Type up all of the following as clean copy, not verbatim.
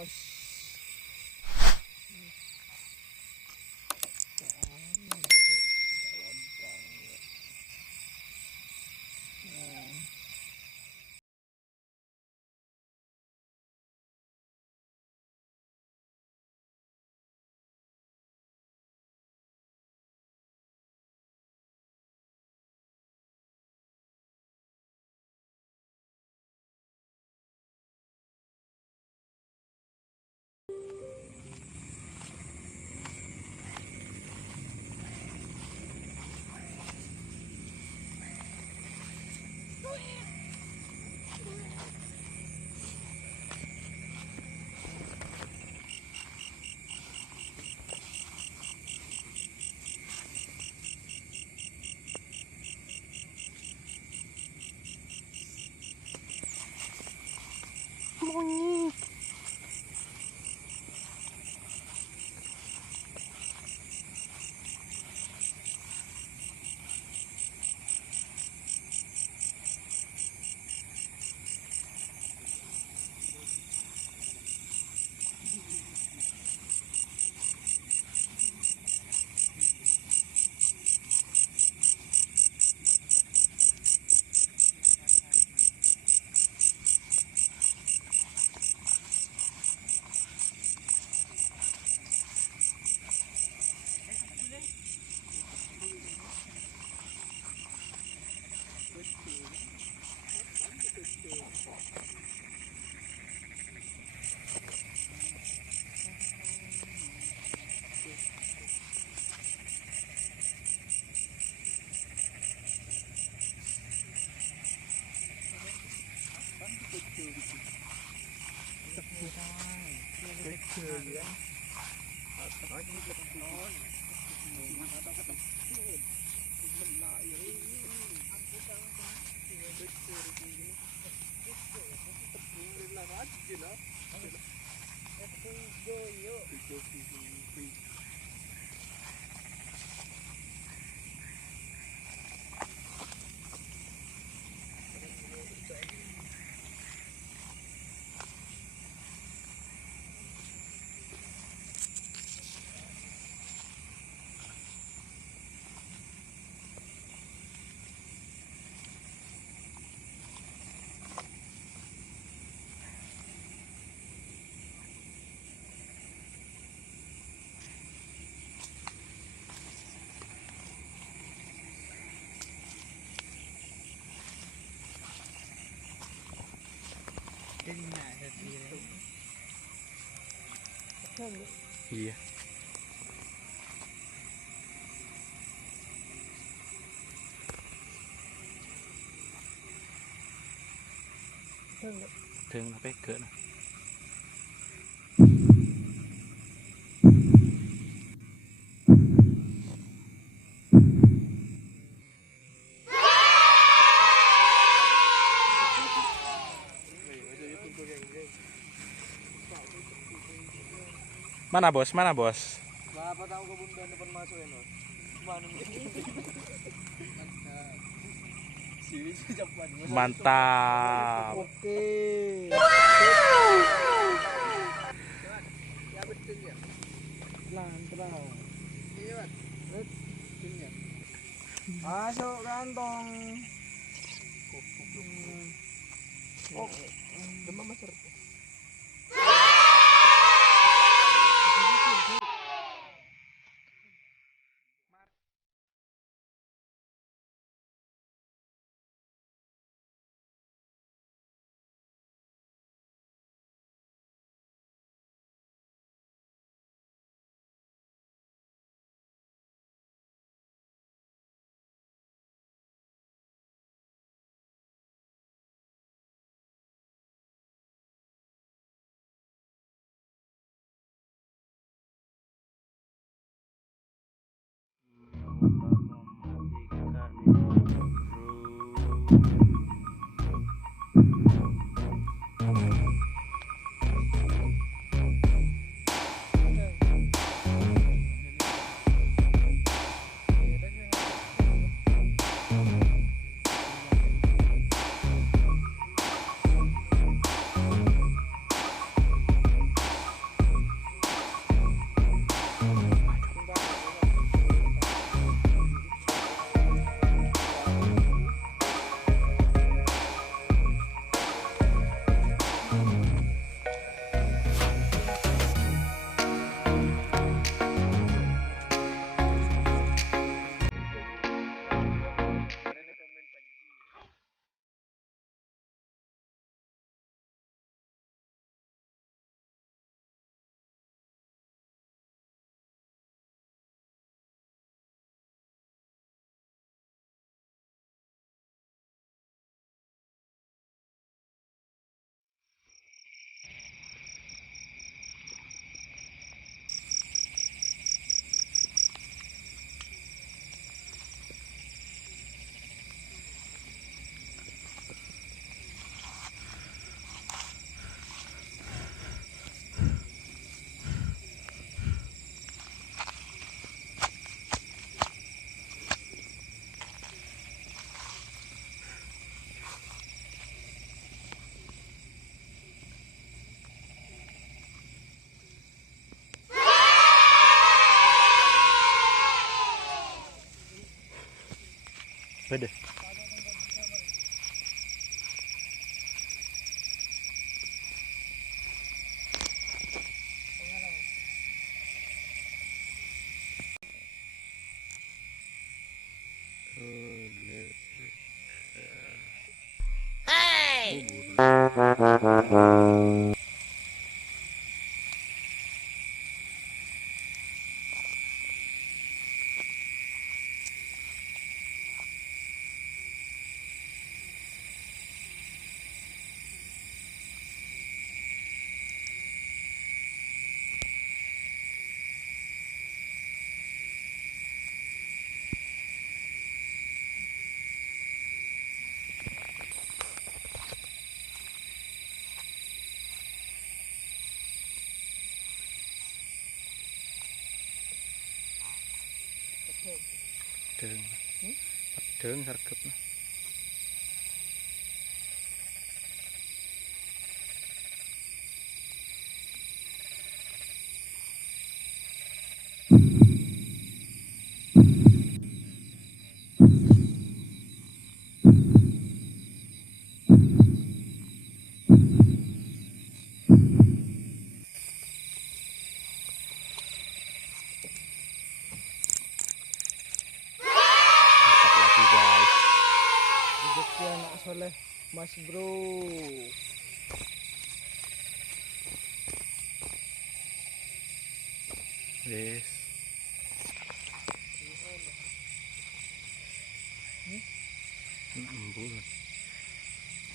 Monyet. Iya. Thường là bé cỡ này. Mana bos? Mana bos? Berapa tahu kebun depan masuk ya no? Mana Mantap. Oke. Ya betul ya. Pelan. Iya, betul ya. Masuk kantong. Oh, demam masuk. Beda. Pedeng. Pedeng sarkepna. Lagi guys. Rezeki anak soleh Mas Bro. Wes. Embul.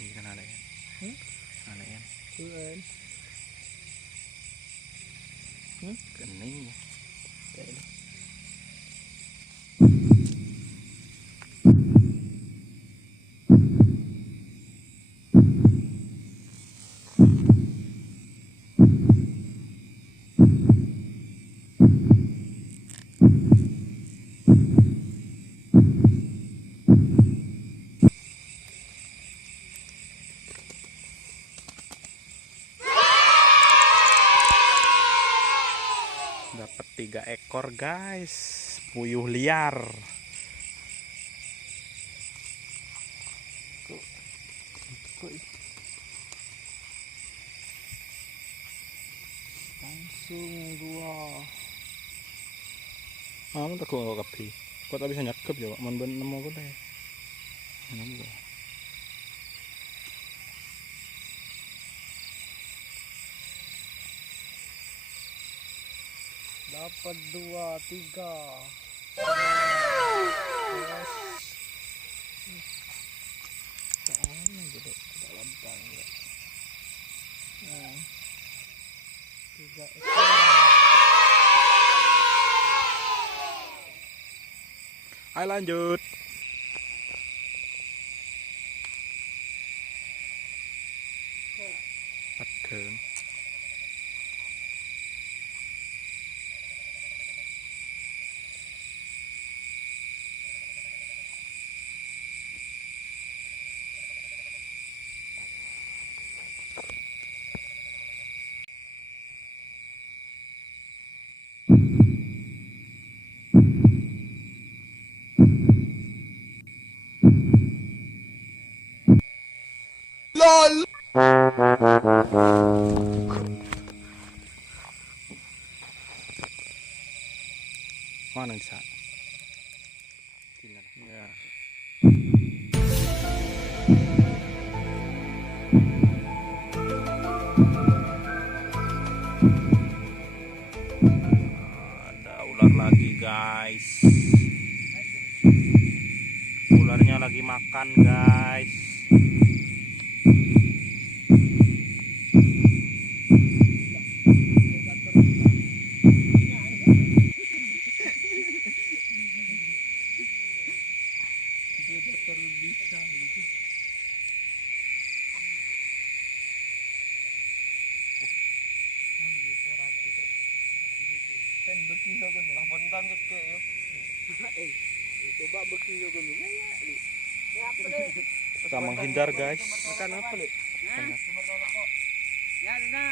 Ini kan ada ya. Ada ya. Keren. Kening ya. Dapat 3 ekor guys, puyuh liar. Langsung dua. Kamu tak kau kapi. Kau tak bisa nyakep ya, man ben nemu kau deh. Nemu. Dapat 2, 3. Soalnya gitu dalam bangga. Nah, 3 ekor. Ayo lanjut. Pedeng. Mana bisa? Ya. Ada ular lagi guys. Ularnya lagi makan guys. Bisa gitu. Kan berkilo kan. Papuntan ke yo. Coba berkilo kan. Ya apa deh? Kita menghindar guys. Makan apa deh? Ya, Dina.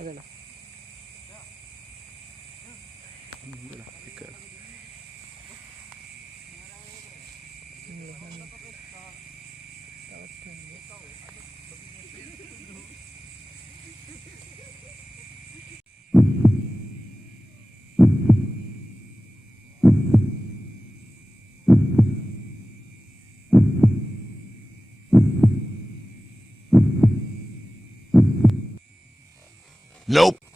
Ano na? Hindi lah, ikat. Nope.